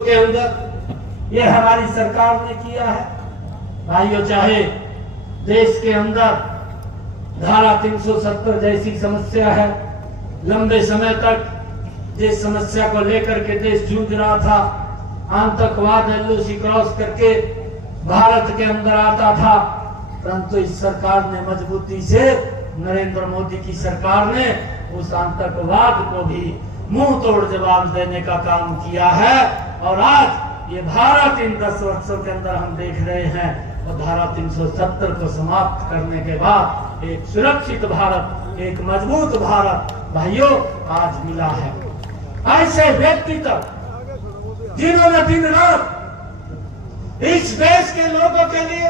के अंदर ये हमारी सरकार ने किया है। भाइयों, चाहे देश के अंदर धारा 370 जैसी समस्या है, लंबे समय तक जिस समस्या को लेकर के देश जूझ रहा था, आतंकवाद एलओसी क्रॉस करके भारत के अंदर आता था, परंतु इस सरकार ने मजबूती से, नरेंद्र मोदी की सरकार ने उस आतंकवाद को भी मुंह तोड़ जवाब देने का काम किया है। और आज ये भारत इन 10 वर्षों के अंदर हम देख रहे हैं, और धारा 370 को समाप्त करने के बाद एक सुरक्षित भारत, एक मजबूत भारत भाइयों आज मिला है। ऐसे व्यक्ति तक जिन्होंने दिन रात इस देश के लोगों के लिए,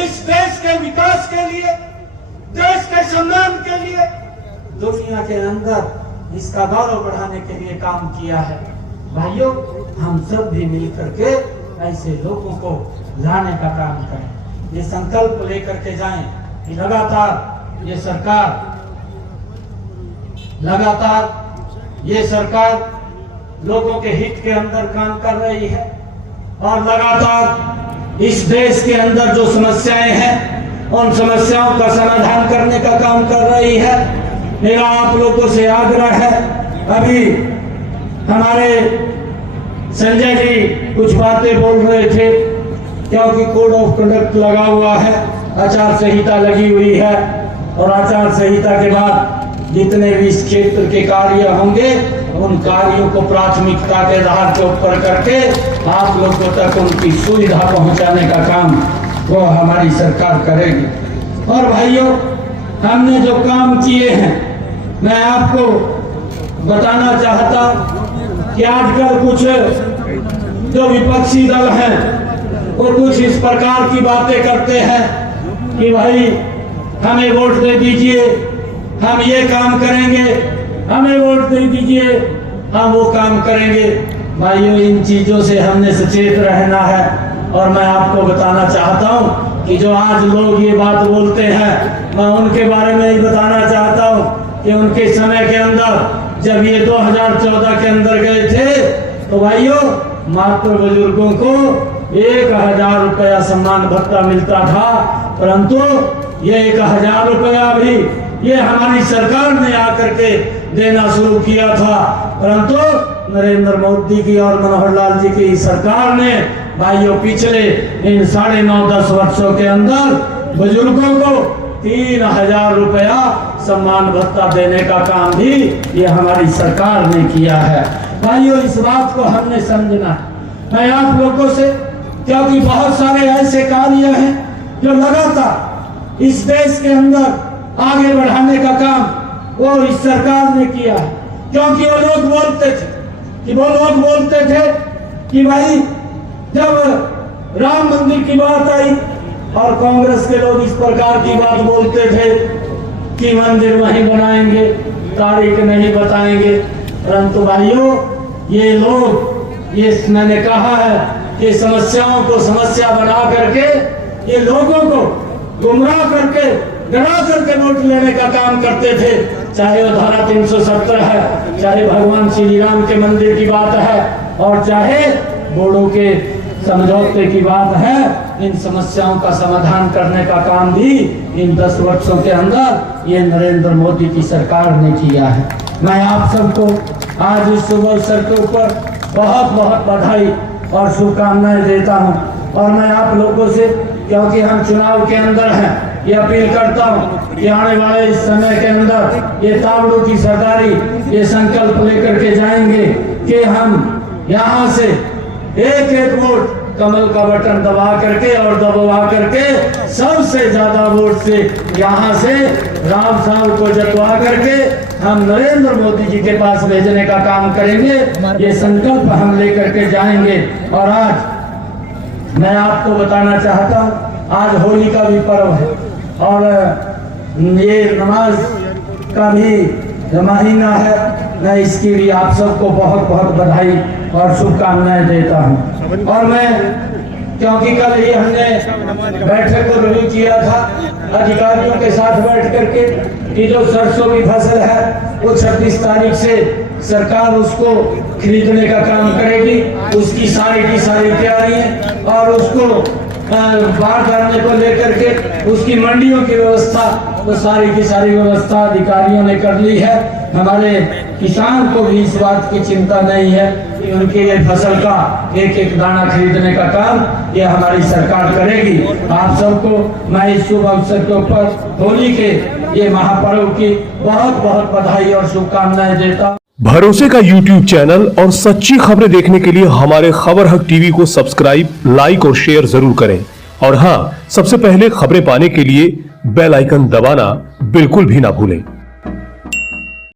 इस देश के विकास के लिए, देश के सम्मान के लिए, दुनिया के अंदर इसका गौरव बढ़ाने के लिए काम किया है। भाइयों, हम सब भी मिलकर के ऐसे लोगों को लाने का काम करें, ये संकल्प लेकर के जाएं कि लगातार ये सरकार लोगों के हित के अंदर काम कर रही है, और लगातार इस देश के अंदर जो समस्याएं हैं उन समस्याओं का समाधान करने का काम कर रही है। मेरा आप लोगों से आग्रह है, अभी हमारे संजय जी कुछ बातें बोल रहे थे, क्योंकि कोड ऑफ कंडक्ट लगा हुआ है, आचार संहिता लगी हुई है, और आचार संहिता के बाद जितने भी इस क्षेत्र के कार्य होंगे उन कार्यों को प्राथमिकता के आधार के ऊपर करके आप लोगों तक उनकी सुविधा पहुंचाने का काम वो हमारी सरकार करेगी। और भाइयों, हमने जो काम किए हैं, मैं आपको बताना चाहता कि आजकल कुछ जो विपक्षी दल हैं वो कुछ इस प्रकार की बातें करते हैं कि भाई हमें वोट दे दीजिए, हम ये काम करेंगे, हमें वोट दे दीजिए, हम वो काम करेंगे। भाइयों, इन चीजों से हमने सचेत रहना है। और मैं आपको बताना चाहता हूँ कि जो आज लोग ये बात बोलते हैं, मैं उनके बारे में ही बताना चाहता हूँ कि उनके समय के अंदर जब ये 2014 के अंदर गए थे, तो भाइयों मात्र बुजुर्गों को 1000 रुपया सम्मान भत्ता मिलता था, परंतु ये 1000 रुपया भी ये हमारी सरकार ने आकर के देना शुरू किया था, परंतु नरेंद्र मोदी की और मनोहर लाल जी की सरकार ने भाइयों पिछले इन 9.5-10 वर्षों के अंदर बुजुर्गों को 3000 रुपया सम्मान भत्ता देने का काम भी ये हमारी सरकार ने किया है। भाइयों, इस बात को हमने समझना है। मैं आप लोगों से, क्योंकि बहुत सारे ऐसे कार्य हैं जो लगातार इस देश के अंदर आगे बढ़ाने का काम वो इस सरकार ने किया है, क्योंकि वो लोग बोलते थे कि भाई जब राम मंदिर की बात आई और कांग्रेस के लोग इस प्रकार की बात बोलते थे कि मंदिर वहीं बनाएंगे, तारीख नहीं बताएंगे, परंतु भाइयों ये लोग, ये मैंने कहा है कि समस्याओं को समस्या बना करके ये लोगों को गुमराह करके, डरा करके वोट लेने का काम करते थे। चाहे वो धारा 370 है, चाहे भगवान श्री राम के मंदिर की बात है, और चाहे बोडो के समझौते की बात है, इन समस्याओं का समाधान करने का काम भी इन 10 वर्षों के अंदर ये नरेंद्र मोदी की सरकार ने किया है। मैं आप सबको आज इस शुभ अवसर के ऊपर बहुत बहुत बधाई और शुभकामनाएं देता हूं। और मैं आप लोगों से, क्योंकि हम चुनाव के अंदर हैं, ये अपील करता हूं कि आने वाले इस समय के अंदर ये तावड़ू की सरदारी ये संकल्प लेकर के जाएंगे कि हम यहाँ से एक वोट कमल का बटन दबा करके और दबवा करके सबसे ज्यादा वोट से यहाँ से राम साहब को जतवा करके हम नरेंद्र मोदी जी के पास भेजने का काम करेंगे। ये संकल्प हम लेकर के जाएंगे। और आज मैं आपको बताना चाहता हूँ, आज होली का भी पर्व है और ये नमाज का भी महीना है। मैं इसके लिए आप सबको बहुत बहुत बधाई और शुभकामनाएं देता हूं। और मैं, क्योंकि कल ही हमने बैठक को रिव्यू किया था अधिकारियों के साथ बैठ करके कि जो सरसों की फसल है वो 26 तारीख से सरकार उसको खरीदने का काम करेगी। उसकी सारी की सारी तैयारी है और उसको बाढ़ डालने को लेकर के उसकी मंडियों की व्यवस्था, तो सारी की सारी व्यवस्था अधिकारियों ने कर ली है। हमारे किसान को भी इस बात की चिंता नहीं है कि उनके ये फसल का एक एक दाना खरीदने का काम ये हमारी सरकार करेगी। आप सबको मैं इस शुभ अवसर के ऊपर होली के ये महापर्व की बहुत बहुत बधाई और शुभकामनाएं देता हूं। भरोसे का YouTube चैनल और सच्ची खबरें देखने के लिए हमारे खबर हक टीवी को सब्सक्राइब, लाइक और शेयर जरूर करें। और हां, सबसे पहले खबरें पाने के लिए बेल आइकन दबाना बिल्कुल भी ना भूलें।